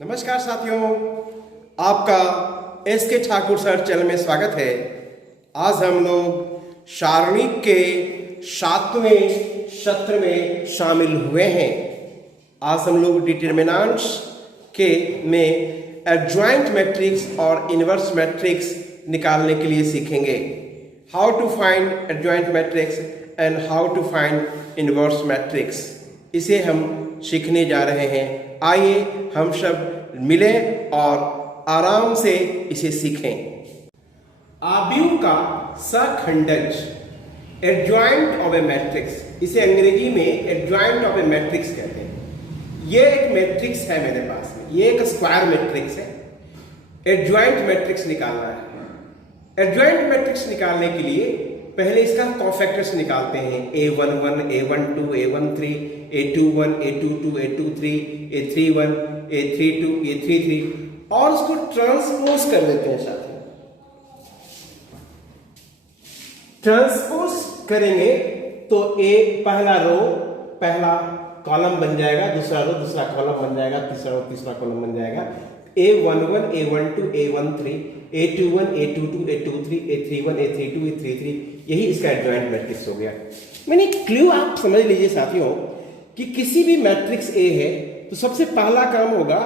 नमस्कार साथियों, आपका एसके ठाकुर सर चैनल में स्वागत है। आज हम लोग सारणिक के 7वें सत्र में शामिल हुए हैं। आज हम लोग डिटरमिनेंट्स के में एडजॉइंट मैट्रिक्स और इनवर्स मैट्रिक्स निकालने के लिए सीखेंगे। How to find adjoint matrix and how to find inverse matrix, इसे हम सीखने जा रहे हैं। आइए हम सब मिलें और आराम से इसे सीखें। आव्यूह का सखंडज, एडजॉइंट ऑफ ए मैट्रिक्स, इसे अंग्रेजी में एडजॉइंट ऑफ ए मैट्रिक्स कहते हैं। ये एक मैट्रिक्स है मेरे पास में, ये एक स्क्वायर मैट्रिक्स है। एडजॉइंट मैट्रिक्स निकालना है। एडजॉइंट मैट्रिक्स निकालने के लिए पहले इसका कोफैक्टर्स निकालते हैं। A11, A12, A13, A21, A22, A23, A31, A32, A33 और उसको ट्रांसपोज कर देते हैं साथियों। ट्रांसपोज करेंगे तो पहला रो पहला कॉलम बन जाएगा, दूसरा रो दूसरा कॉलम बन जाएगा, तीसरा रो तीसरा कॉलम बन जाएगा। A11, A12, A13, A21, A22, A23, A31, A32, A33, यही इसका एडजॉइंट मैट्रिक्स हो गया। मैंने क्लू आप समझ लीजिए साथियों कि किसी भी मैट्रिक्स ए है तो सबसे पहला काम होगा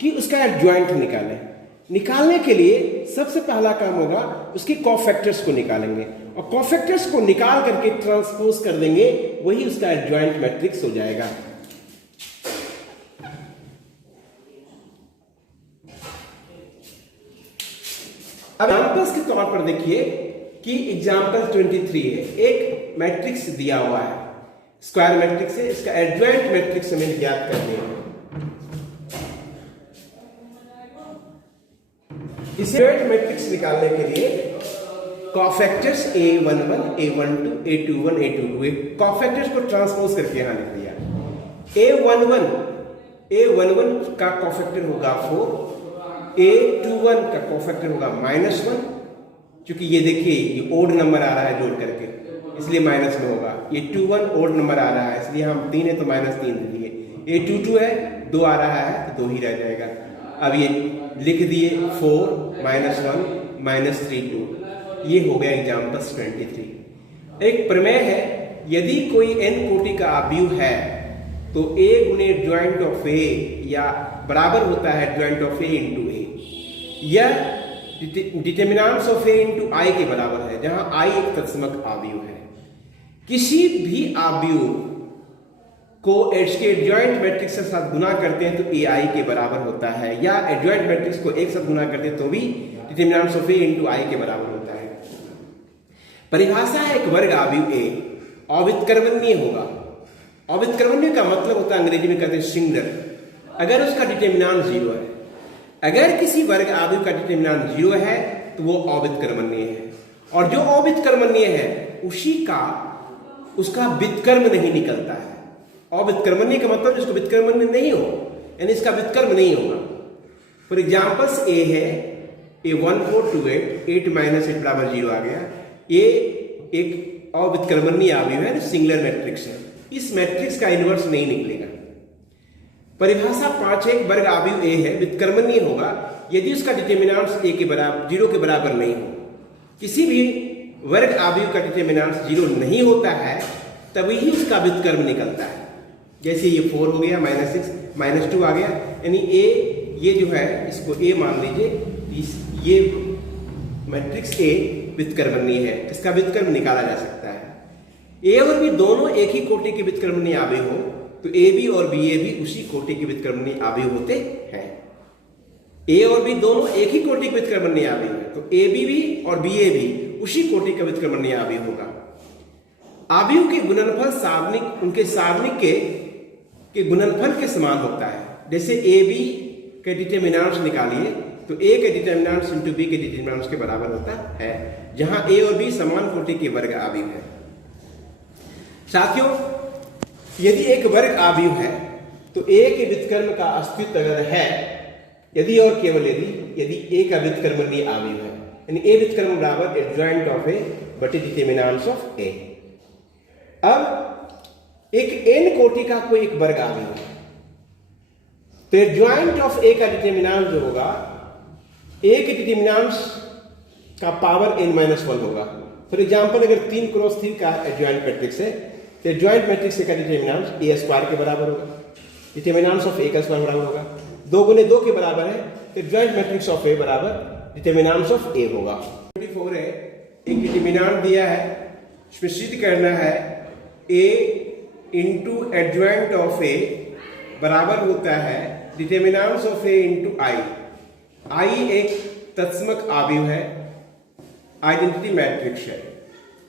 कि उसका एडजॉइंट निकालें। निकालने के लिए सबसे पहला काम होगा उसके कोफैक्टर्स को निकालेंगे और कोफैक्टर्स को निकाल करके ट्रांसपोज कर देंगे, वही उसका एडजॉइंट मैट्रिक्स हो जाएगा। अब एग्जाम्पल्स के तौर पर देखिए कि एग्जाम्पल 23 है। एक मैट्रिक्स दिया हुआ है, स्क्वायर मैट्रिक्स है, इसका एडजॉइंट मैट्रिक्स हमें ज्ञात करनी है। इसे एडजॉइंट मैट्रिक्स निकालने के लिए cofactors A11, A12, A21, A22, cofactors को ट्रांसपोज करके यहां लिख दिया। A11 का कोफैक्टर होगा 4, A21 का कोफैक्टर होगा -1, क्योंकि ये देखिए ये ओड नंबर आ रहा है जोड़ करके, इसलिए माइनस में होगा। ये 21 ओड नंबर आ रहा है, इसलिए हम 3 है तो -3 दे दिए। A22 है 2 आ रहा है तो 2 ही रह जाएगा। अब ये लिख दिए 4 -1 -3 2। ये हो गया एग्जाम्पल 23। एक प्रमेय है, यदि कोई n कोटि का आव्यूह है तो A गुणे एडजॉइंट ऑफ A या बराबर होता है adjoint of A into A। यह determinants of A into I के बराबर है, जहां I एक तत्समक आव्यूह है। किसी भी आव्यूह को इसके एडजॉइंट मैट्रिक्स के साथ गुना करते हैं तो AI के बराबर होता है, या एडजॉइंट मैट्रिक्स को एक साथ गुना करते हैं तो भी determinants of A into I के बराबर होता है। परिभाषा है, एक वर्ग आव्यूह A अव्युत्क्रमणीय होगा। अव्युत्क्रमणीय का मतलब होता है, अंग्रेजी में कहते हैं सिंगुलर, अगर उसका डिटरमिनेंट 0 है। अगर किसी वर्ग आव्यूह का डिटरमिनेंट 0 है तो वो अव्युत्क्रमणीय है, और जो अव्युत्क्रमणीय है उसका व्युत्क्रम नहीं निकलता है। अव्युत्क्रमणीय का मतलब जिसको व्युत्क्रमण नहीं हो, यानी इसका व्युत्क्रम नहीं होगा। फॉर एग्जाम्पल्स A है, A1428, 8 - 8 बराबर 0 आ गया। ये एक अव्युत्क्रमणीय आव्यूह है, सिंगुलर मैट्रिक्स है। इस मैट्रिक्स का इनवर्स नहीं निकलेगा। परिभाषा 5 एक वर्ग आव्यूह A है, व्युत्क्रमणीय होगा यदि उसका डिटरमिनेंट्स A के बराबर 0 के बराबर नहीं हो। किसी भी वर्ग आव्यूह का डिटरमिनेंट्स 0 नहीं होता है तभी ही उसका व्युत्क्रम निकलता है। जैसे ये 4 हो गया, -6 -2 आ गया, यानी A ये जो है इसको A मान लीजिए, ये मैट्रिक्स A व्युत्क्रमणीय है, इसका व्युत्क्रम निकाला जा सकता है। A और B दोनों एक ही कोटि के व्युत्क्रमणीय आव्यूह हो तो AB और BA भी उसी कोटि के व्युत्क्रमणीय आव्यूह होते हैं। A और B दोनों एक ही कोटि के व्युत्क्रमणीय आव्यूह है तो AB भी और BA भी उसी कोटि का व्युत्क्रमणीय आव्यूह होगा। आव्यूह के गुणनफल सारणिक उनके सारणिक के गुणनफल के समान होता है। जैसे AB के डिटरमिनेंट्स निकालिए तो A के डिटरमिनेंट्स इंटू B के डिटरमिनेंट्स के बराबर होता है, जहां A और B समान कोटि के वर्ग आव्यूह है। साथियों, यदि एक वर्ग आव्यूह है तो A के व्युत्क्रम का अस्तित्व अगर है, यदि और केवल यदि A का व्युत्क्रमणीय आव्यूह है, यानी A व्युत्क्रम बराबर एडजॉइंट ऑफ A बटे डिटरमिनेंट्स ऑफ A। अब एक n कोटि का कोई एक वर्ग आव्यूह है, तो एडजॉइंट ऑफ ए का डिटर्मिनेंट जो होगा, ए के डिटर्मिनेंट का पावर n-1 होगा। फॉर एग्जांपल अगर 3 क्रॉस 3 का एडजॉइंट मैट्रिक्स है तो एडजॉइंट मैट्रिक्स का डिटर्मिनेंट ए स्क्वायर के बराबर होगा, डिटर्मिनेंट ऑफ ए का स्क्वायर बराबर होगा। 2 गुने 2 के बराबर है तो एडजॉइंट मैट्रिक्स ऑफ ए बराबर डिटर्मिनेंट ऑफ ए होगा। 24 है, एक डिटर्मिनेंट दिया है, इसमें सिद्ध करना है ए इंटू एडजॉइंट ऑफ ए बराबर होता है डिटर्मिनेंट ऑफ ए इंटू आई। आई एक तत्समक आव्यूह है, आइडेंटिटी मैट्रिक्स है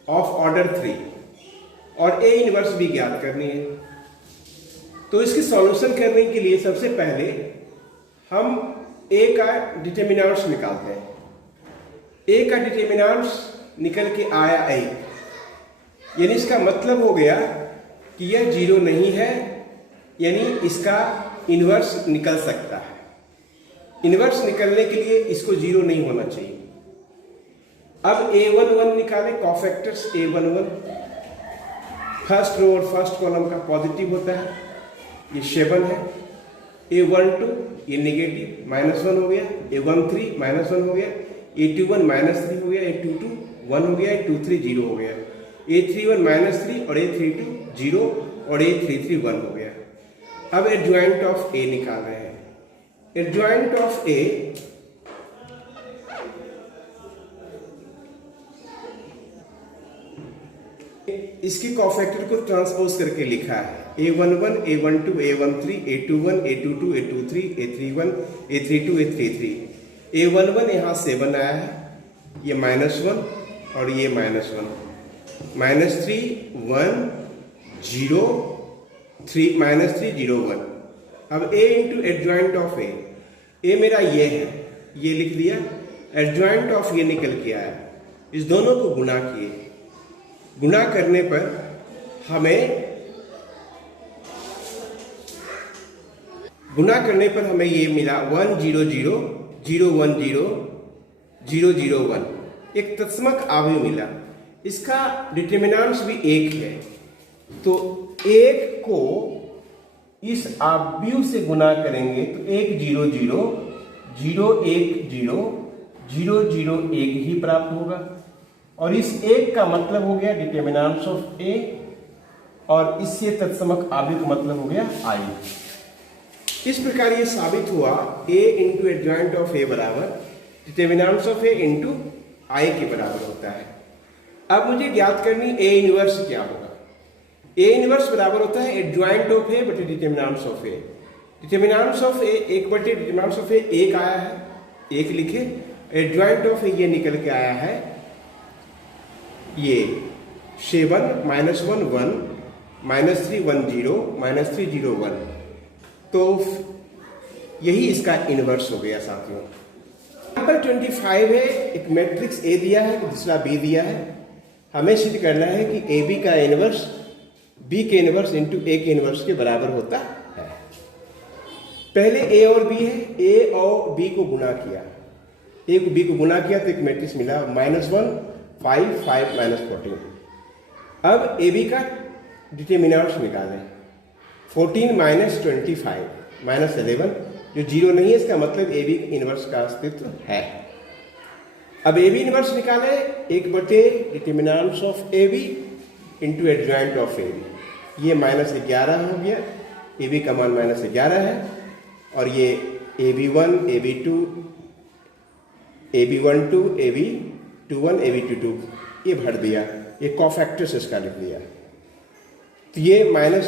ऑफ ऑर्डर 3 और ए इनवर्स भी ज्ञात करनी है। तो इसकी सॉल्यूशन करने के लिए सबसे पहले हम ए का डिटर्मिनेंट्स निकालते हैं। ए का डिटर्मिनेंट्स निकल के आया ए, यानी इसका मतलब हो गया कि यह 0 नहीं है, यानी इसका इनवर्स निकल सकता है। इनवर्स निकलने के लिए इसको 0 नहीं होना चाहिए। अब a11 निकाले, कॉफैक्टर्स a11 फर्स्ट रो और फर्स्ट कॉलम का पॉजिटिव होता है, ये 7 है। a12 ये नेगेटिव -1 हो गया, a13 -1 हो गया, a21 -3 हो गया, a22 1 हो गया, a23 0 हो गया, a31 -3 और a32 0 और a33 1 हो गया। अब एडजॉइंट ऑफ ए निकाल रहे हैं। एडजॉइंट ऑफ ए इसकी कॉफैक्टर को ट्रांसपोज करके लिखा है a11 a12 a13 a21 a22 a23 a31 a32 a33। a11 यहाँ 7 आया है, ये -1 और ये -1, -3 1 0 3 -3 0 1। अब a इंटू एडजॉइंट ऑफ ए मेरा ये है, ये लिख दिया। एडजॉइंट ऑफ ये निकल के आया, इस दोनों को गुणा किए, गुणा करने पर हमें ये मिला 1 0 0 0 1 0 0 0 1, एक तत्समक आव्यूह मिला। इसका डिटर्मिनेंट्स भी 1 है, तो 1 को इस आव्यूह से गुणा करेंगे तो 1 0 0 0 1 0 0 0 1 ही प्राप्त होगा। और इस 1 का मतलब हो गया डिटर्मिनेंट्स ऑफ ए, और इससे तत्समक आव्यूह का मतलब हो गया आई। इस प्रकार ये साबित हुआ a इंटू एडजॉइंट ऑफ ए बराबर डिटर्मिनेंट्स ऑफ ए इंटू आई के बराबर होता है। अब मुझे ज्ञात करनी a इनवर्स क्या होगा। a इनवर्स बराबर होता है एडजॉइंट ऑफ ए बटे determinants of A. Determinants of A 1 बटे डिटर्मिनेंट्स ऑफ ए 1 आया है, 1 लिखे। एडजॉइंट ऑफ ए ये निकल के आया है, ये 7 -1 1 -3 1 0 -3 0 1। तो यही इसका इनवर्स हो गया साथियों। नंबर 25 है, एक मैट्रिक्स ए दिया है, दूसरा बी दिया है। हमें सिद्ध करना है कि ए बी का इनवर्स बी के इनवर्स इंटू ए के इनवर्स के बराबर होता है। पहले ए और बी है, ए और बी को गुणा किया, ए को बी को गुणा किया तो एक मैट्रिक्स मिला -1 5 5 -14। अब ए बी का डिटर्मिनेंट्स निकालें, 14 -25 -11, जो 0 नहीं है, इसका मतलब ए बी इनवर्स का अस्तित्व है। अब ए बी इनवर्स निकाले, 1 बटे determinants of A B into adjoint of A B. ये -11 हो गया, ए बी का मान -11 है, और ये AB1 AB2 AB12 AB21 AB22 ये भर दिया, ये कॉफैक्टर्स इसका लिख दिया। तो ये माइनस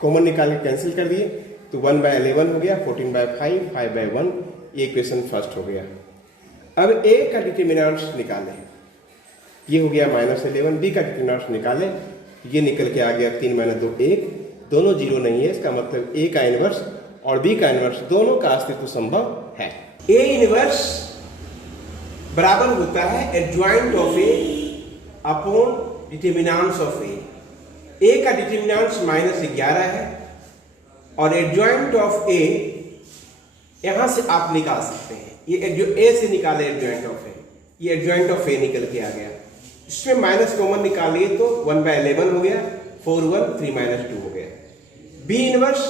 कॉमन निकाल के कैंसिल कर दिए, तो 1/11 हो गया, 14/5 5/1, ये इक्वेशन फर्स्ट हो गया। अब ए का डिटर्मिनेंट्स निकालें, ये हो गया -11। बी का डिटर्मिनेंट्स निकालें, ये निकल के आ गया 3 - 2 1, दोनों 0 नहीं है, इसका मतलब ए का इनवर्स और बी का इनवर्स दोनों का अस्तित्व संभव है। ए इनवर्स बराबर होता है adjoint of A upon determinants of A. A का डिटर्मिनेंट्स -11 है और एडजॉइंट ऑफ ए यहां से आप निकाल सकते हैं, ये जो ए से निकाले एडजॉइंट ऑफ ए, ये एडजॉइंट ऑफ ए निकल के आ गया। इसमें माइनस कॉमन निकालिए तो 1/11 हो गया, 4 1 3 - 2 हो गया। बी इनवर्स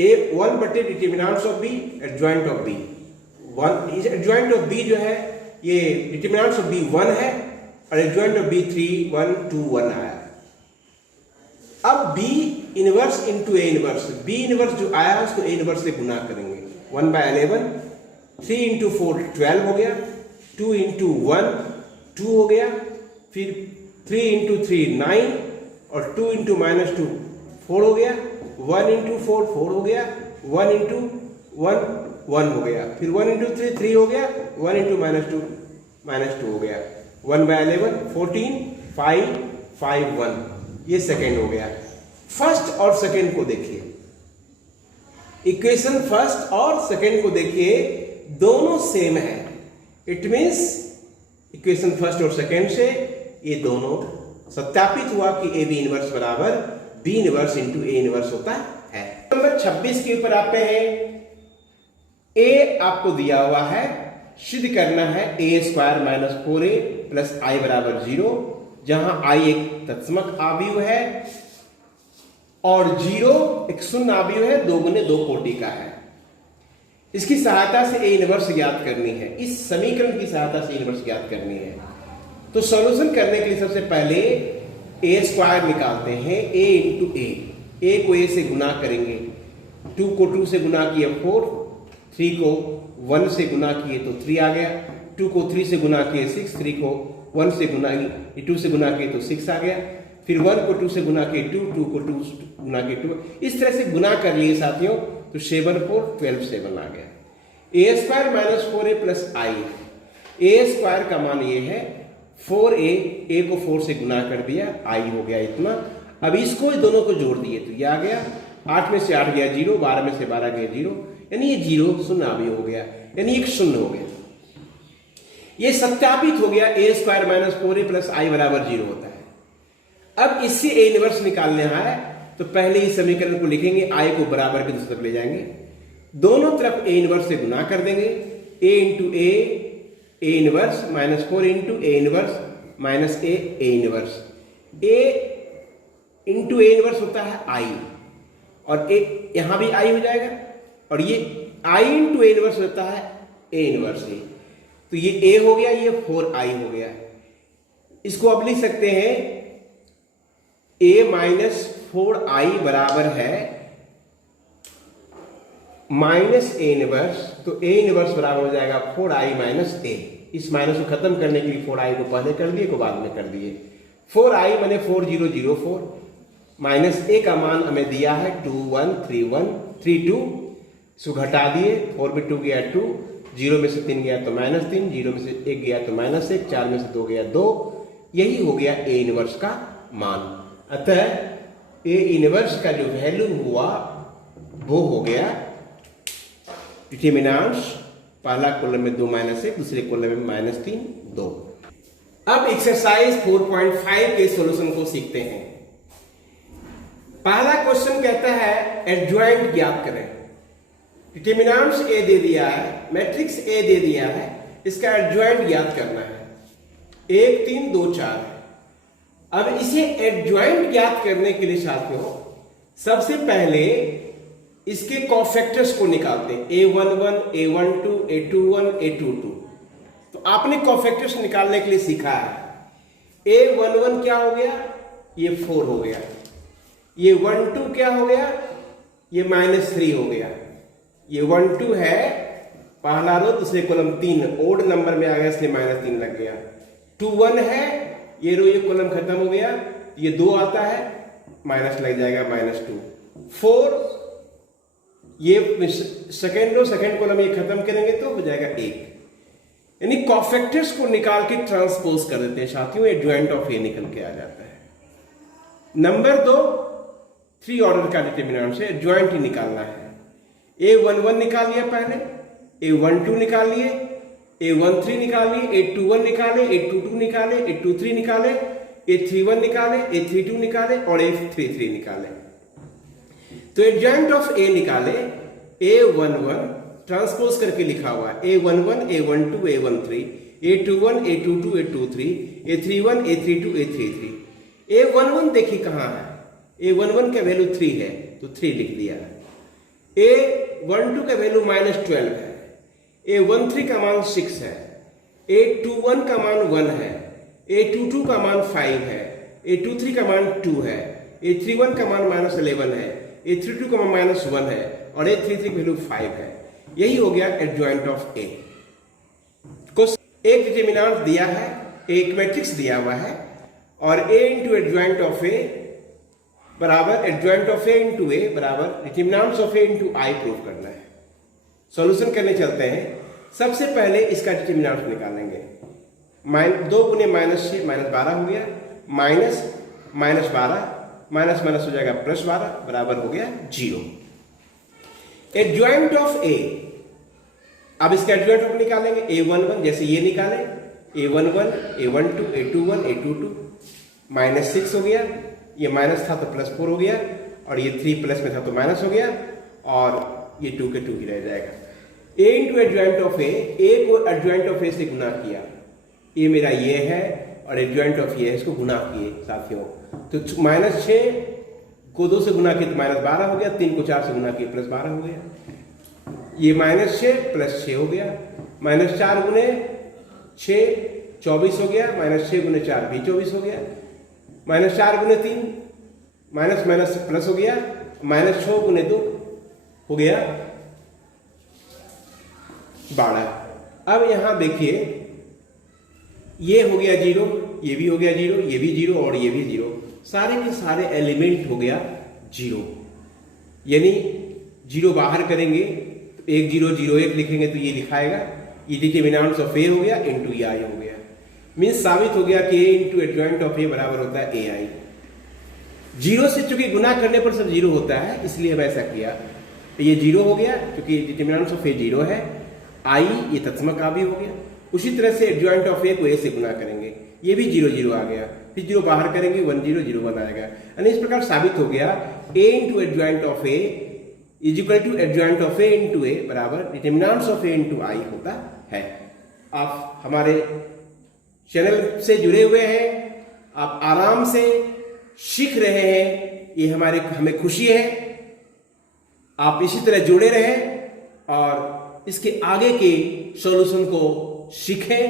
ए 1 बटे determinants of B, adjoint of B 1 is adjoint of B जो है ये डिटर्मिनेंट्स ऑफ बी 1 है और एडजॉइंट ऑफ बी 3 1 2 1 आया। अब B inverse into A inverse, B inverse जो आया उसको ए इनवर्स से गुना करेंगे 1/11, 3 इंटू 4 12 हो गया, 2 इंटू 1 2 हो गया, फिर 3 इंटू 3 9 और 2 इंटू -2 4 हो गया, 1 इंटू 4 4 हो गया, 1 इंटू 1 1 हो गया, फिर 1 इंटू 3 3 हो गया, 1 इंटू -2 हो गया, 1/11 14 5 5 1, ये सेकेंड हो गया। फर्स्ट और सेकेंड को देखिए, इक्वेशन फर्स्ट और सेकेंड को देखिए, दोनों सेम है। इट मीन्स इक्वेशन फर्स्ट और सेकेंड से ये दोनों सत्यापित हुआ कि ए बी इनवर्स बराबर B inverse into A inverse होता है। नंबर 26 के ऊपर आते हैं। ए आपको दिया हुआ है, सिद्ध करना है a² - 4a + i = 0, जहां i एक तत्समक आव्यूह है और 0 एक शून्य आव्यूह है, 2 गुने 2 कोटि का है। इसकी सहायता से ए इनवर्स ज्ञात करनी है, इस समीकरण की सहायता से इनवर्स ज्ञात करनी है। तो सॉल्यूशन करने के लिए सबसे पहले a² निकालते हैं, a इंटू ए को a से गुना करेंगे, 2 को 2 से गुना किया 4, 3 को 1 से गुना किए तो 3 आ गया, 2 को 3 से गुना किए 6, 3 को 1 से गुना 2 से गुना किए तो 6 आ गया, फिर 1 को 2 से गुना किए 2, 2 को 2 गुना किए 2, इस तरह से गुना कर लिए साथियों, तो 7 4 12 7 आ गया। a² - 4a + i, a² का मान ये है 4a, a को 4 से गुना कर दिया, i हो गया इतना। अब इसको दोनों को जोड़ दिए तो ये आ गया, 8 में से 8 गया 0, 12 में से 12 गया 0, यानी ये 0 शून्य अवयव हो गया, यानी एक शून्य हो गया। ये सत्यापित हो गया a² - 4a + i = 0 होता है। अब इससे a इनवर्स निकालने है तो पहले इस समीकरण को लिखेंगे, i को बराबर के दूसरी तरफ ले जाएंगे, दोनों तरफ a इनवर्स से गुना कर देंगे, a into a inverse -4 into a inverse a inverse, a into a inverse होता है i, और a यहां भी i हो जाएगा, और ये i इंटू a इनवर्स होता है a इनवर्स a, तो ये a हो गया, ये 4i हो गया। इसको अब लिख सकते हैं a - 4i बराबर है -a इनवर्स, तो a इनवर्स बराबर हो जाएगा 4i - a। इस माइनस को खत्म करने के लिए 4i को पहले कर दिए, को बाद में कर दिए। 4i माने 4004, माइनस a का मान हमें दिया है 213132, इसको घटा दिए, 4 में 2 गया 2, 0 में से 3 गया तो -3, 0 में से 1 गया तो -1, 4 में से 2 गया 2, यही हो गया a इनवर्स का मान। अतः a इनवर्स का जो वैल्यू हुआ वो हो गया डिटर्मिनेंट्स, पहला कॉलम में 2 - 1, दूसरे कॉलम में -3 2। अब एक्सरसाइज 4.5 के सॉल्यूशन को सीखते हैं। पहला क्वेश्चन कहता है एडजॉइंट ज्ञात करें। डिटर्मिनेंट्स a दे दिया है, मैट्रिक्स a दे दिया है, इसका एडजॉइंट ज्ञात करना है। 1 3 2 4 है। अब इसे एडजॉइंट ज्ञात करने के लिए साथियों सबसे पहले इसके कोफैक्टर्स को निकालते हैं, a11 a12 a21 a22। तो आपने कोफैक्टर्स निकालने के लिए सीखा है। a11 क्या हो गया, ये 4 हो गया, ये 12 क्या हो गया, ये -3 हो गया, ये 12 है पहला रो, दूसरे कॉलम 3 ओड नंबर में आ गया इसलिए -3 लग गया। 21 है, ये रो ये कॉलम खत्म हो गया, ये 2 आता है, माइनस लग जाएगा -2। 4 ये सेकेंड रो सेकेंड कॉलम ये खत्म करेंगे तो हो जाएगा 1, यानी कोफैक्टर्स को निकाल के ट्रांसपोज कर देते हैं साथियों, एडजॉइंट ऑफ ए निकल के आ जाता है। नंबर 2 3 ऑर्डर का डिटर्मिनेंट से एडजॉइंट ही निकालना है। a11 निकाल लिया पहले, a12 निकाल लिए, a13 निकाल लिए, a21 निकाले, a22 निकाले, a23 निकाले, a31 निकाले, a32 निकाले और a33 निकाले। तो एडजॉइंट ऑफ ए निकाले, a11 ट्रांसपोज करके लिखा हुआ है, a11 a12 a13, a21 a22 a23, a31 a32 a33। a11 देखिए कहां है, a11 का वैल्यू 3 है तो 3 लिख दिया। A12 का वैल्यू -12 है, A13 का मान 6 है, A21 का मान 1 है, A22 का मान 5 है, A23 का मान 2 है, A31 का मान -11 है, A32 का मान -1 है और A33 की वैल्यू 5 है। यही हो गया एडजॉइंट ऑफ ए। एक डिटरमिनेंट दिया है, एक मैट्रिक्स दिया हुआ है और A इंटू एडजॉइंट ऑफ ए बराबर adjoint of A into A बराबर determinants of A into I prove करना है। सॉल्यूशन करने चलते हैं। सबसे पहले इसका डिटरमिनेंट निकालेंगे। 2 गुने -6 -12 हो गया, माइनस -12 माइनस माइनस हो जाएगा +12 बराबर हो गया 0। एडजॉइंट ऑफ ए, अब इसका एडजॉइंट ऑफ निकालेंगे। A11 जैसे ये निकाले, A11 A12 A21 A22 -6 हो गया, ये माइनस था तो +4 हो गया और ये 3 प्लस में था तो माइनस हो गया और ये 2 के 2 ही रह जाएगा। A इंटू एडजॉइंट ऑफ ए को एडजॉइंट ऑफ ए से गुना किया, ये मेरा ये है और एडजॉइंट ऑफ ये है, इसको गुना किए साथियों। तो -6 को 2 से गुना किए तो -12 हो गया, 3 को 4 से गुना किए +12 हो गया, ये -6 + 6 हो गया, -4 गुने 6 24 हो गया, -6 गुने 4 भी 24 हो गया, -4 गुने 3 माइनस माइनस प्लस हो गया, -6 गुने 2 हो गया 12। अब यहां देखिए ये हो गया 0, ये भी हो गया 0, ये भी 0 और ये भी 0, सारे के सारे एलिमेंट हो गया 0। यानी 0 बाहर करेंगे तो 1 0 0 1 लिखेंगे तो ये लिखाएगा, ये डिटरमिनेंट्स ऑफ ए हो गया इंटू ए आई हो गया। मीन्स साबित हो गया कि ए इंटू एडजॉइंट ऑफ ए बराबर होता है ए आई। 0 से चूंकि गुना करने पर सब 0 होता है, इसलिए हम ऐसा किया। तो ये 0 हो गया क्योंकि डिटरमिनेंट्स ऑफ ए 0 है, आई ये तत्समक आ भी हो गया। उसी तरह से एडजॉइंट ऑफ ए को ए से गुना करेंगे, ये भी 0 0 आ गया, फिर 0 बाहर करेंगे 1 0 0 1 आएगा। यानी इस प्रकार साबित हो गया A into adjoint of A is equal to adjoint of A into A बराबर determinants of A into I होता है। आप हमारे चैनल से जुड़े हुए हैं, आप आराम से सीख रहे हैं, ये हमें खुशी है। आप इसी तरह जुड़े रहें और इसके आगे के सॉल्यूशन को सीखें,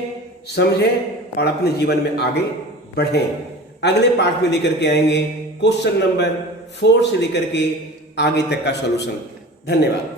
समझें और अपने जीवन में आगे बढ़ें। अगले पार्ट में लेकर के आएंगे क्वेश्चन नंबर 4 से लेकर के आगे तक का सॉल्यूशन। धन्यवाद।